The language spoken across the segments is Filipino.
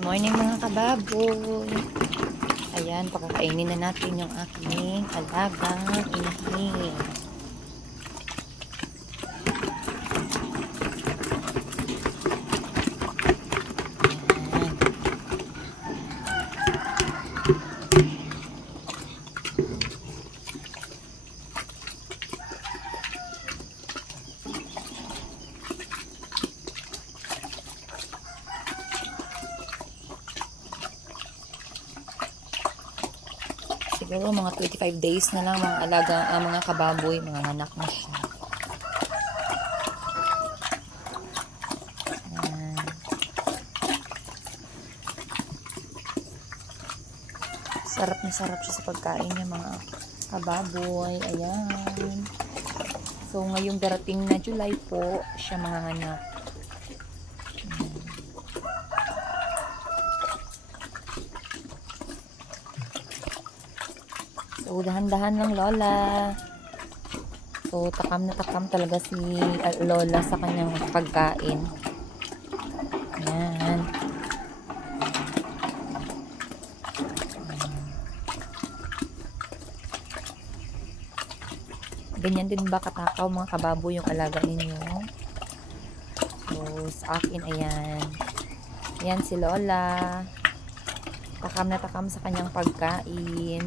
Morning mga kababoy. Ayan, pakakainin na natin yung aking alagang inahin. Siguro mga 25 days na lang mga alaga, mga kababoy, mga anak na siya. Ayan. Sarap na sarap siya sa pagkain niya mga kababoy. Ayan. So ngayong darating na July po siya mga anak. So, dahan-dahan lang Lola. So, takam na takam talaga si Lola sa kanyang pagkain. Ayan. Ganyan din ba katakaw mga kababo yung alaga ninyo? So, sa akin, ayan. Ayan si Lola. Takam na takam sa kanyang pagkain.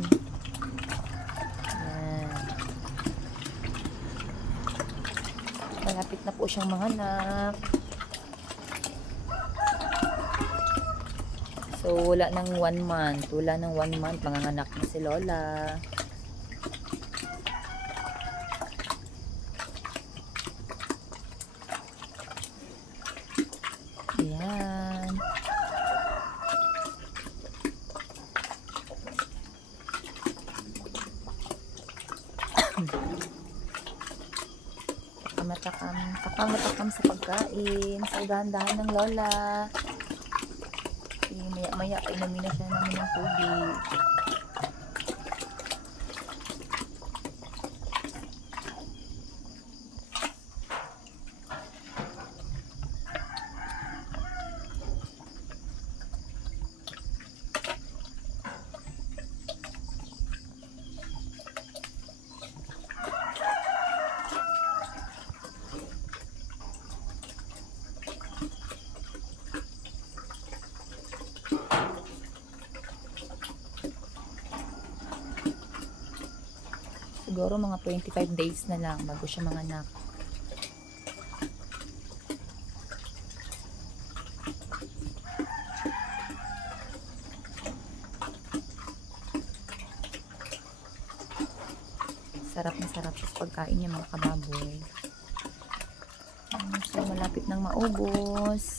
Malapit na po siyang manganak. So, wala nang 1 month. Wala nang 1 month. Manganganak na si Lola. Ayan. Takam sa pagkain. So, dahan-dahan ng Lola. Maya-maya, inumin na siya namin ng tubig. Siguro mga 25 days na lang bago siya manganak. Sarap na sarap sa pagkain niya mga kababoy. So malapit nang maubos.